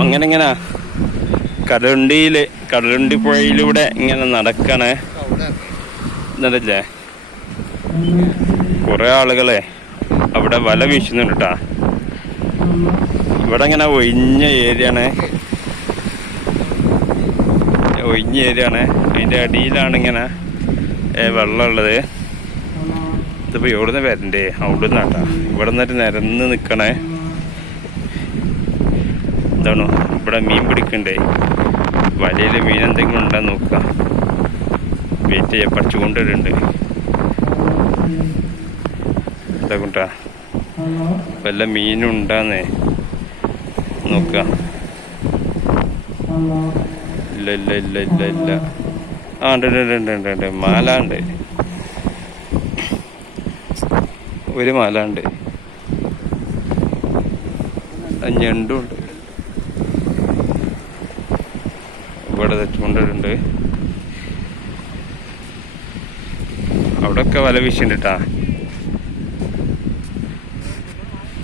അങ്ങനെ ഇങ്ങനെ കടലുണ്ടിയിൽ കടലുണ്ടി പുഴയിലൂടെ ഇങ്ങനെ നടക്കണേ. എന്നിട്ടില്ലേ കുറെ ആളുകളെ അവിടെ വല വീശുന്നുണ്ട് ഇവിടെ ഇങ്ങനെ ഒഴിഞ്ഞ ഏരിയ ആണ് ഒഴിഞ്ഞ ഏരിയ ആണ് അടിയിലാണ് ഇങ്ങനെ വെള്ളം വെള്ളമുള്ളത്. ഇതിപ്പോ എവിടുന്ന് വരണ്ടേ? അവിടെ ഇവിടെ നിന്നിട്ട് നിരന്ന് നിക്കണേ. എന്താണ് ഇവിടെ മീൻ പിടിക്കണ്ടേ? വലയിൽ മീൻ എന്തെങ്കിലും ഉണ്ടോ നോക്കാം വെയിറ്റ് ചെയ്യാൻ പഠിച്ചു കൊണ്ടുവരുന്നുണ്ട് എന്താ കൂട്ടാ? വല്ല മീനും ഉണ്ടാന്നേ നോക്കാം ഇല്ല ഇല്ല ഇല്ല ഇല്ല ഇല്ല. ആ ഉണ്ട് ഉണ്ട് ഉണ്ട് ഉണ്ട് ഉണ്ട്. മാല ഉണ്ട്. ഒരു മാല ഉണ്ട്. ആ ഞണ്ടും ഉണ്ട് ഇവിടെ തെറ്റുകൊണ്ടിട്ടുണ്ട് അവിടെയൊക്കെ വല കേട്ടാ